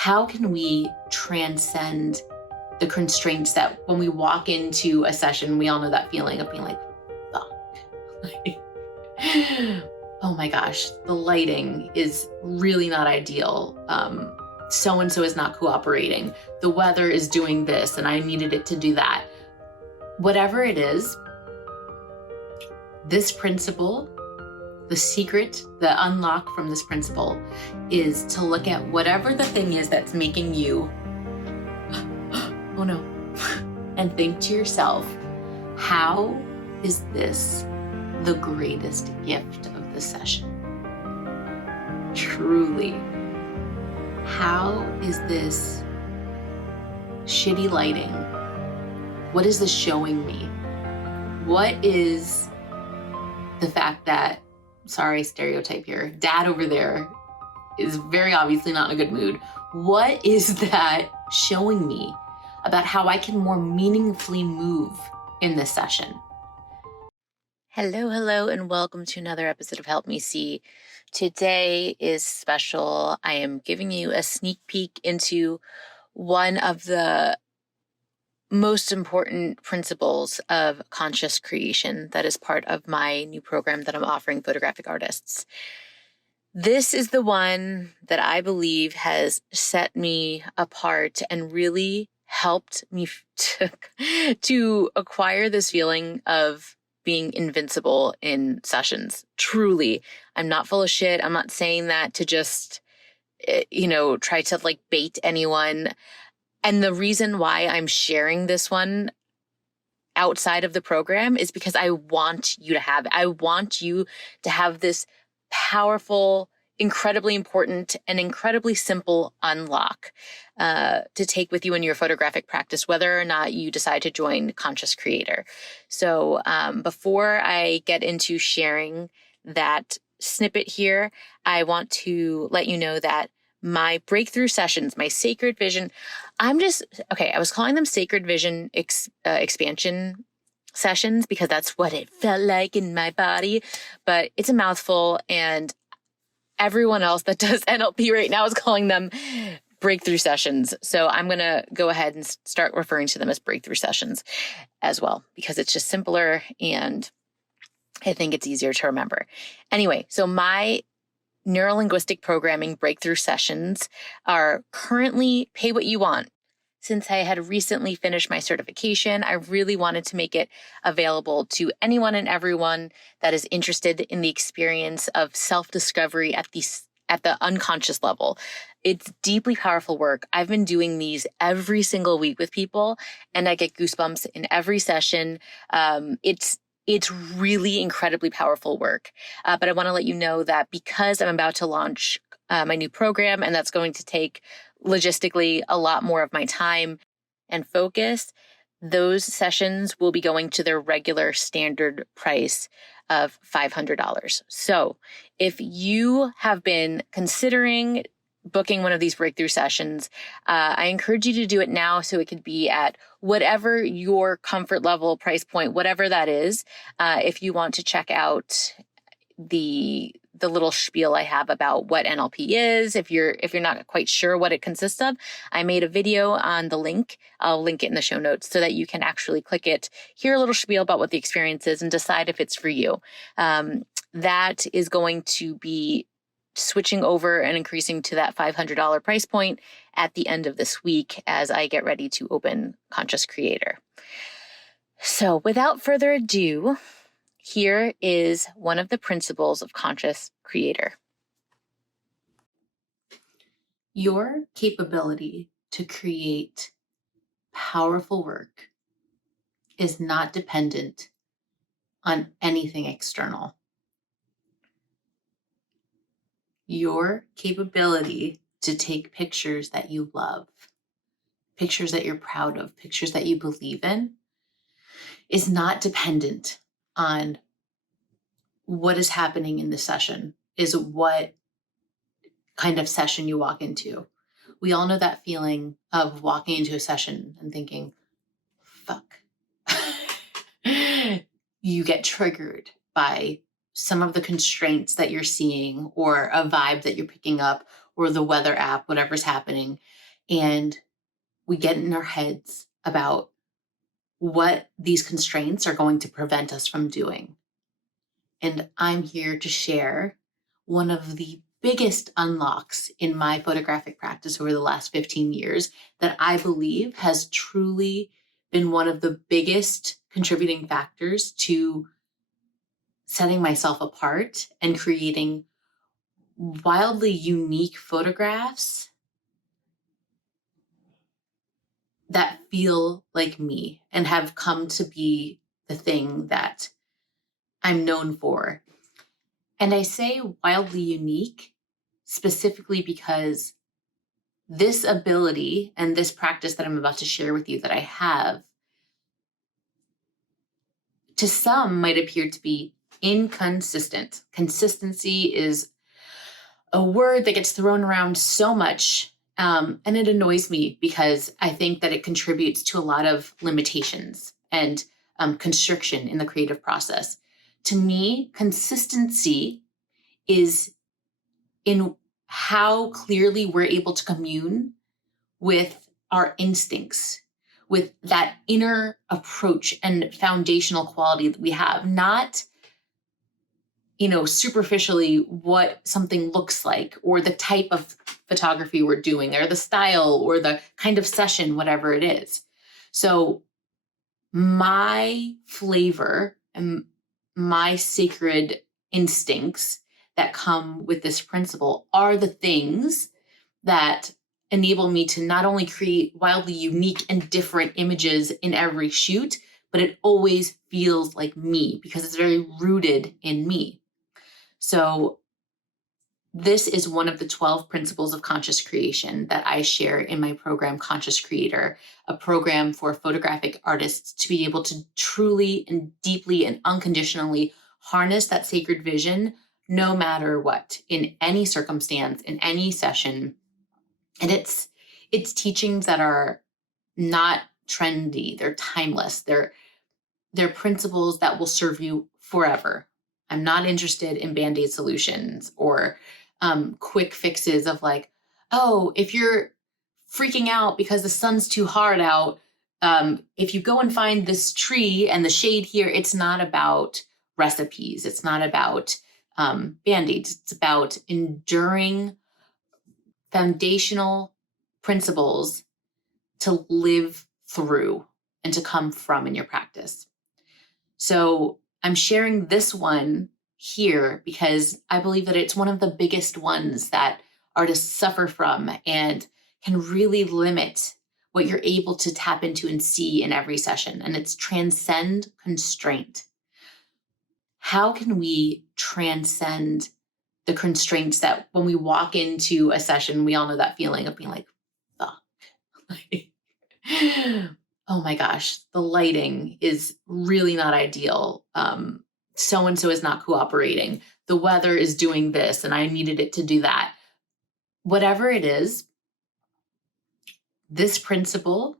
how can we transcend the constraints that when we walk into a session, we all know that feeling of being like, fuck. Oh my gosh, the lighting is really not ideal. So-and-so is not cooperating. The weather is doing this and I needed it to do that. Whatever it is, this principle, the secret, the unlock from this principle is to look at whatever the thing is that's making you, oh no, and think to yourself, how is this the greatest gift of the session? Truly, how is this shitty lighting? What is this showing me? What is the fact that, sorry, stereotype here, dad over there is very obviously not in a good mood. What is that showing me about how I can more meaningfully move in this session? Hello, and welcome to another episode of Help Me See. Today is special. I am giving you a sneak peek into one of the most important principles of conscious creation that is part of my new program that I'm offering photographic artists. This is the one that I believe has set me apart and really helped me to acquire this feeling of being invincible in sessions. Truly, I'm not full of shit. I'm not saying that to just, try to bait anyone. And the reason why I'm sharing this one outside of the program is because I want you to have it. I want you to have this powerful, incredibly important, and incredibly simple unlock to take with you in your photographic practice, whether or not you decide to join Conscious Creator. So before I get into sharing that snippet here, I want to let you know that my breakthrough sessions, my sacred vision, I was calling them sacred vision expansion sessions because that's what it felt like in my body, but it's a mouthful, and everyone else that does NLP right now is calling them breakthrough sessions. So I'm going to go ahead and start referring to them as breakthrough sessions as well, because it's just simpler and I think it's easier to remember. Anyway, so my neurolinguistic programming breakthrough sessions are currently pay what you want. Since I had recently finished my certification, I really wanted to make it available to anyone and everyone that is interested in the experience of self-discovery at the unconscious level. It's deeply powerful work. I've been doing these every single week with people, and I get goosebumps in every session. It's really incredibly powerful work. But I want to let you know that because I'm about to launch my new program, and that's going to take logistically a lot more of my time and focus, those sessions will be going to their regular standard price of $500. So if you have been considering booking one of these breakthrough sessions, I encourage you to do it now so it could be at whatever your comfort level, price point, whatever that is. If you want to check out the little spiel I have about what NLP is, if you're not quite sure what it consists of, I made a video on the link. I'll link it in the show notes so that you can actually click it, hear a little spiel about what the experience is, and decide if it's for you. That is going to be switching over and increasing to that $500 price point at the end of this week as I get ready to open Conscious Creator. So without further ado, here is one of the principles of Conscious Creator. Your capability to create powerful work is not dependent on anything external. Your capability to take pictures that you love, pictures that you're proud of, pictures that you believe in, is not dependent on what is happening in the session, is what kind of session you walk into. We all know that feeling of walking into a session and thinking, fuck. You get triggered by some of the constraints that you're seeing, or a vibe that you're picking up, or the weather app, whatever's happening. And we get in our heads about what these constraints are going to prevent us from doing. And I'm here to share one of the biggest unlocks in my photographic practice over the last 15 years that I believe has truly been one of the biggest contributing factors to setting myself apart and creating wildly unique photographs that feel like me and have come to be the thing that I'm known for. And I say wildly unique specifically because this ability and this practice that I'm about to share with you that I have, to some might appear to be inconsistent. Consistency is a word that gets thrown around so much, and it annoys me because I think that it contributes to a lot of limitations and constriction in the creative process. To me, consistency is in how clearly we're able to commune with our instincts, with that inner approach and foundational quality that we have, not superficially what something looks like or the type of photography we're doing or the style or the kind of session, whatever it is. So my flavor and my sacred instincts that come with this principle are the things that enable me to not only create wildly unique and different images in every shoot, but it always feels like me because it's very rooted in me. So this is one of the 12 principles of conscious creation that I share in my program, Conscious Creator, a program for photographic artists to be able to truly and deeply and unconditionally harness that sacred vision, no matter what, in any circumstance, in any session. And it's teachings that are not trendy, they're timeless, they're principles that will serve you forever. I'm not interested in Band-Aid solutions or quick fixes of like, oh, if you're freaking out because the sun's too hard out, if you go and find this tree and the shade here, it's not about recipes. It's not about Band-Aids. It's about enduring foundational principles to live through and to come from in your practice. So I'm sharing this one here because I believe that it's one of the biggest ones that artists suffer from and can really limit what you're able to tap into and see in every session. And it's transcend constraint. How can we transcend the constraints that when we walk into a session, we all know that feeling of being like, fuck. Oh my gosh, the lighting is really not ideal. So-and-so is not cooperating. The weather is doing this and I needed it to do that. Whatever it is, this principle,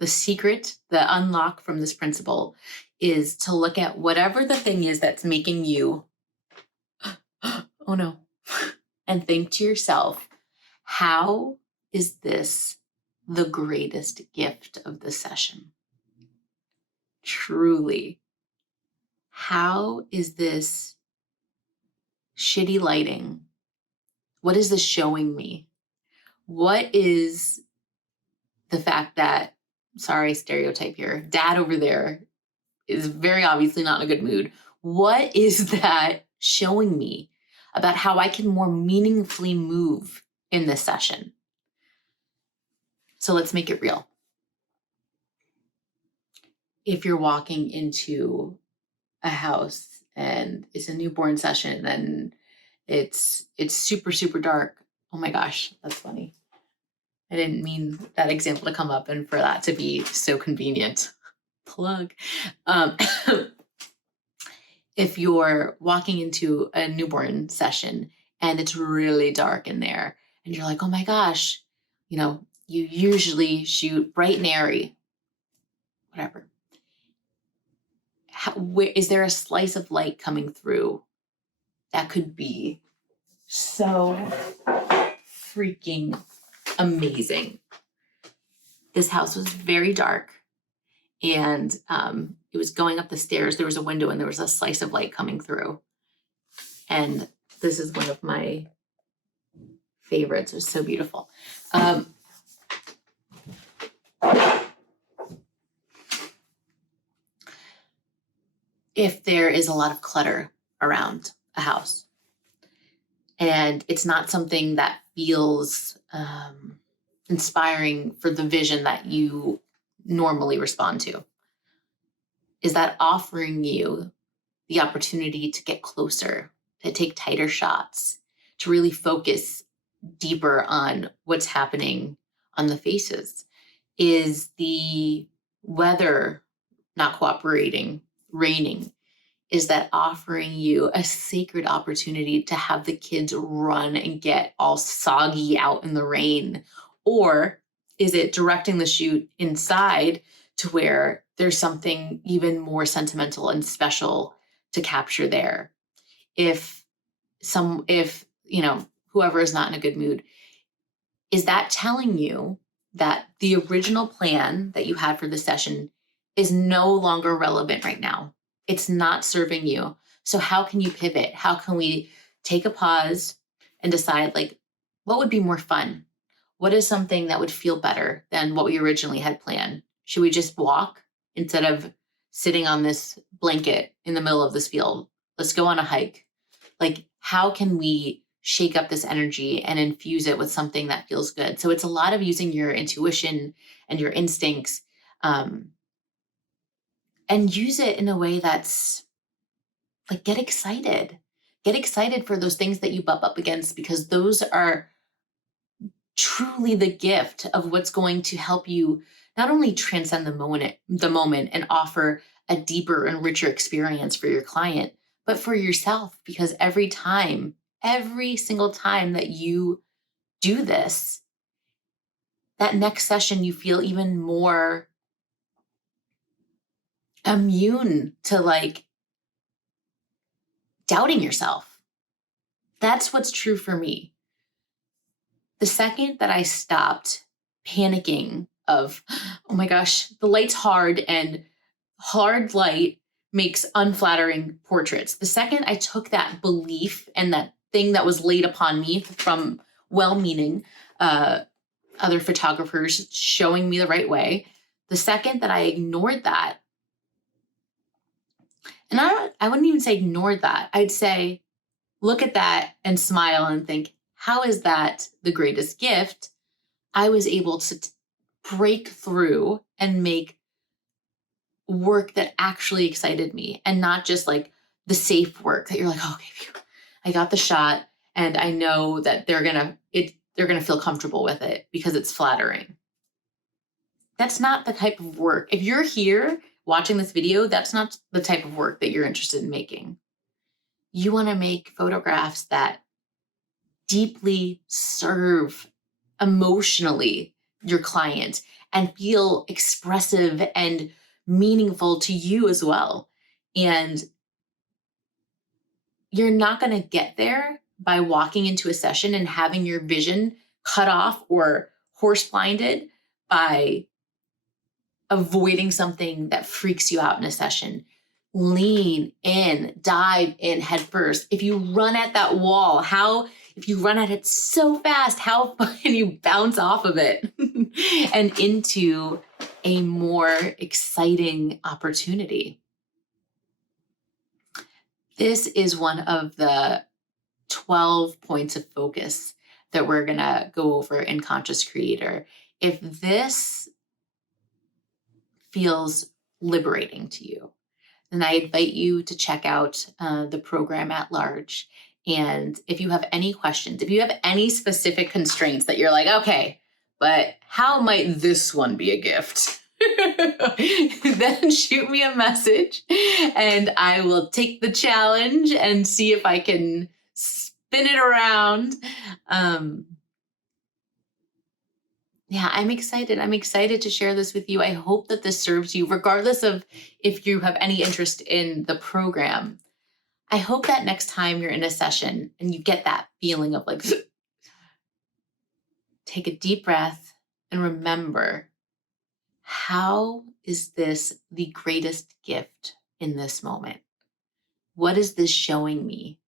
the secret, the unlock from this principle is to look at whatever the thing is that's making you, oh no, and think to yourself, how is this the greatest gift of the session? Truly. How is this shitty lighting? What is this showing me? What is the fact that, sorry, stereotype here, dad over there is very obviously not in a good mood. What is that showing me about how I can more meaningfully move in this session? So let's make it real. If you're walking into a house and it's a newborn session and it's super, super dark. Oh my gosh, that's funny. I didn't mean that example to come up and for that to be so convenient. Plug. If you're walking into a newborn session and it's really dark in there and you're like, oh my gosh, you usually shoot bright and airy, whatever. Is there a slice of light coming through that could be so freaking amazing. This house was very dark, and it was going up the stairs. There was a window and there was a slice of light coming through. And this is one of my favorites. It was so beautiful. If there is a lot of clutter around a house and it's not something that feels inspiring for the vision that you normally respond to, is that offering you the opportunity to get closer, to take tighter shots, to really focus deeper on what's happening on the faces? Is the weather not cooperating, raining? Is that offering you a sacred opportunity to have the kids run and get all soggy out in the rain? Or is it directing the shoot inside to where there's something even more sentimental and special to capture there? If whoever is not in a good mood, is that telling you that the original plan that you had for the session is no longer relevant right now? It's not serving you. So how can you pivot? How can we take a pause and decide, like, what would be more fun? What is something that would feel better than what we originally had planned? Should we just walk instead of sitting on this blanket in the middle of this field? Let's go on a hike. Like, how can we shake up this energy and infuse it with something that feels good? So it's a lot of using your intuition and your instincts, and use it in a way that's like, get excited for those things that you bump up against, because those are truly the gift of what's going to help you not only transcend the moment and offer a deeper and richer experience for your client, but for yourself. Because every single time that you do this, that next session, you feel even more immune to like doubting yourself. That's what's true for me. The second that I stopped panicking of, oh my gosh, the light's hard and hard light makes unflattering portraits. The second I took that belief and that thing that was laid upon me from well-meaning other photographers showing me the right way, the second that I ignored that, and I wouldn't even say ignored that, I'd say, look at that and smile and think, how is that the greatest gift? I was able to break through and make work that actually excited me, and not just like the safe work that you're like, oh, okay, I got the shot and I know that they're gonna feel comfortable with it because it's flattering. That's not the type of work. If you're here watching this video, that's not the type of work that you're interested in making. You want to make photographs that deeply serve emotionally your client and feel expressive and meaningful to you as well. And you're not going to get there by walking into a session and having your vision cut off or horse blinded by avoiding something that freaks you out in a session. Lean in, dive in head first. If you run at that wall, if you run at it so fast, how can you bounce off of it and into a more exciting opportunity? This is one of the 12 points of focus that we're going to go over in Conscious Creator. If this feels liberating to you, then I invite you to check out the program at large. And if you have any questions, if you have any specific constraints that you're like, okay, but how might this one be a gift? Then shoot me a message and I will take the challenge and see if I can spin it around. Yeah, I'm excited. I'm excited to share this with you. I hope that this serves you, regardless of if you have any interest in the program. I hope that next time you're in a session and you get that feeling of like, take a deep breath and remember, how is this the greatest gift in this moment? What is this showing me?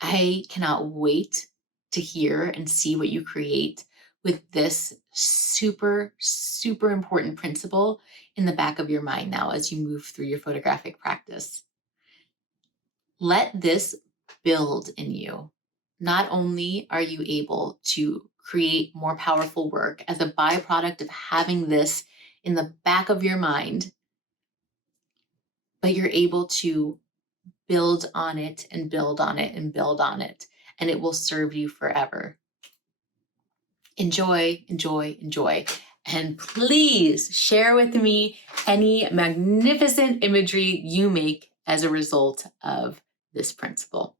I cannot wait to hear and see what you create with this super, super important principle in the back of your mind now as you move through your photographic practice. Let this build in you. Not only are you able to create more powerful work as a byproduct of having this in the back of your mind, but you're able to build on it and build on it and build on it, and it will serve you forever. Enjoy, enjoy, enjoy. And please share with me any magnificent imagery you make as a result of this principle.